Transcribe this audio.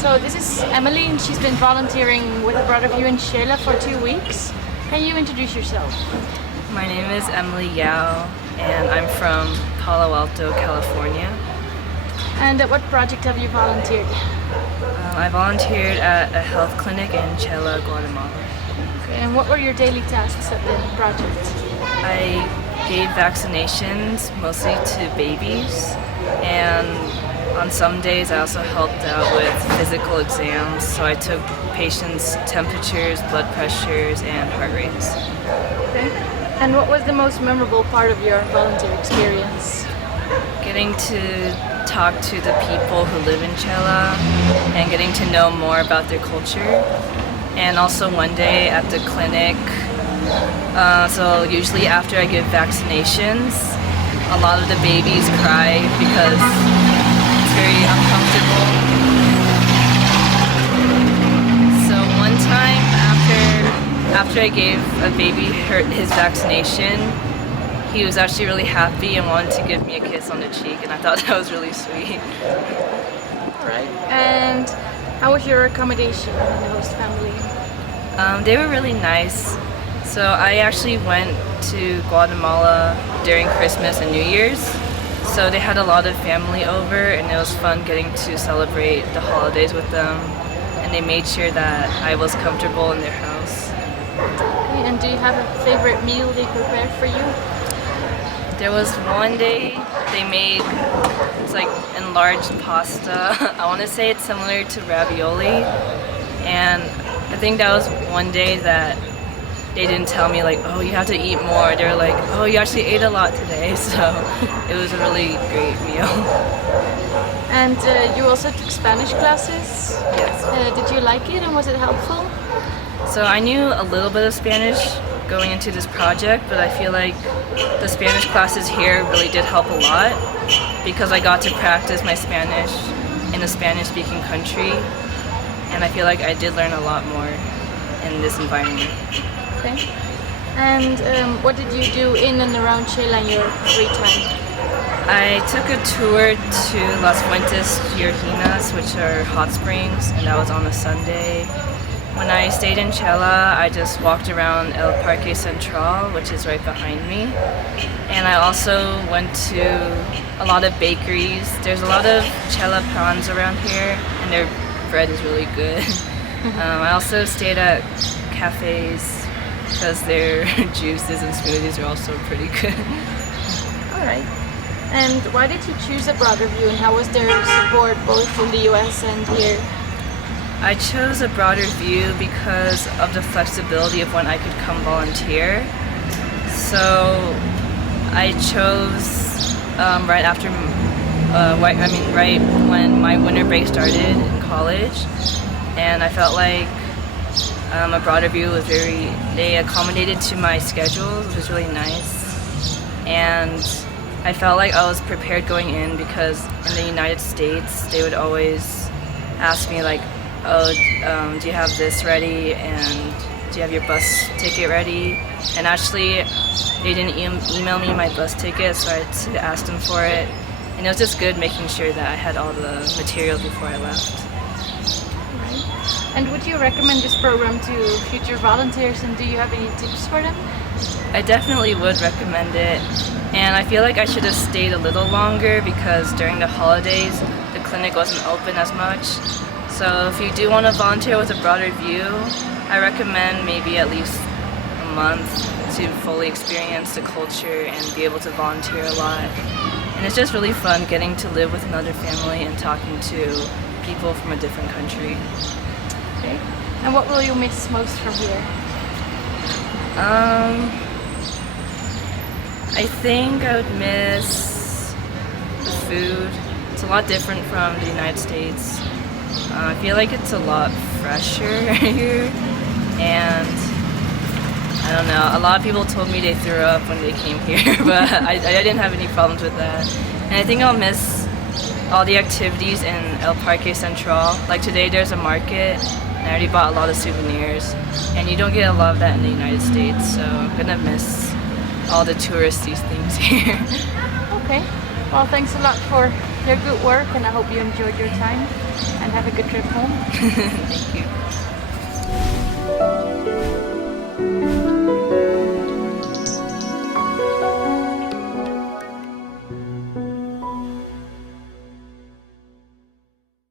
So this is Emily, and she's been volunteering with abroaderview in Xela for 2 weeks. Can you introduce yourself? My name is Emily Yao, and I'm from Palo Alto, California. And at what project have you volunteered? I volunteered at a health clinic in Xela, Guatemala. Okay, and what were your daily tasks at the project? I gave vaccinations mostly to babies, and on some days I also helped out with physical exams, so I took patients' temperatures, blood pressures, and heart rates. Okay. And what was the most memorable part of your volunteer experience? Getting to talk to the people who live in Xela and getting to know more about their culture. And also one day at the clinic, so usually after I give vaccinations, a lot of the babies cry because it's very uncomfortable. So one time after I gave a baby his vaccination, he was actually really happy and wanted to give me a kiss on the cheek, and I thought that was really sweet. Alright, and how was your accommodation in the host family? They were really nice. So I actually went to Guatemala during Christmas and New Year's. So they had a lot of family over, and it was fun getting to celebrate the holidays with them. And they made sure that I was comfortable in their house. Okay, and do you have a favorite meal they prepared for you? There was one day they made, it's like enlarged pasta. I want to say it's similar to ravioli. And I think that was one day that they didn't tell me like, oh, you have to eat more. They were like, oh, you actually ate a lot today. So it was a really great meal. And you also took Spanish classes? Yes. Did you like it, and was it helpful? So I knew a little bit of Spanish going into this project, but I feel like the Spanish classes here really did help a lot because I got to practice my Spanish in a Spanish-speaking country, and I feel like I did learn a lot more in this environment. Okay. And what did you do in and around Xela in your free time? I took a tour to Las Fuentes Georginas, which are hot springs, and that was on a Sunday. When I stayed in Xela, I just walked around El Parque Central, which is right behind me. And I also went to a lot of bakeries. There's a lot of Xela pans around here, and their bread is really good. I also stayed at cafes because their juices and smoothies are also pretty good. Alright. And why did you choose abroaderview, and how was their support both in the US and here? I chose abroaderview because of the flexibility of when I could come volunteer. So I chose right when my winter break started in college, and I felt like abroaderview was they accommodated to my schedule, which was really nice. And I felt like I was prepared going in because in the United States they would always ask me like, oh, do you have this ready, and do you have your bus ticket ready? And actually, they didn't email me my bus ticket, so I had to ask them for it. And it was just good making sure that I had all the materials before I left. Right. And would you recommend this program to future volunteers, and do you have any tips for them? I definitely would recommend it. And I feel like I should have stayed a little longer because during the holidays, the clinic wasn't open as much. So if you do want to volunteer with abroaderview, I recommend maybe at least a month to fully experience the culture and be able to volunteer a lot. And it's just really fun getting to live with another family and talking to people from a different country. Okay. And what will you miss most from here? I think I would miss the food. It's a lot different from the United States. I feel like it's a lot fresher here, and I don't know, a lot of people told me they threw up when they came here, but I didn't have any problems with that. And I think I'll miss all the activities in El Parque Central. Like today there's a market, and I already bought a lot of souvenirs, and you don't get a lot of that in the United States, so I'm gonna miss all the touristy things here. Okay, well thanks a lot for your good work, and I hope you enjoyed your time and have a good trip home. Thank you.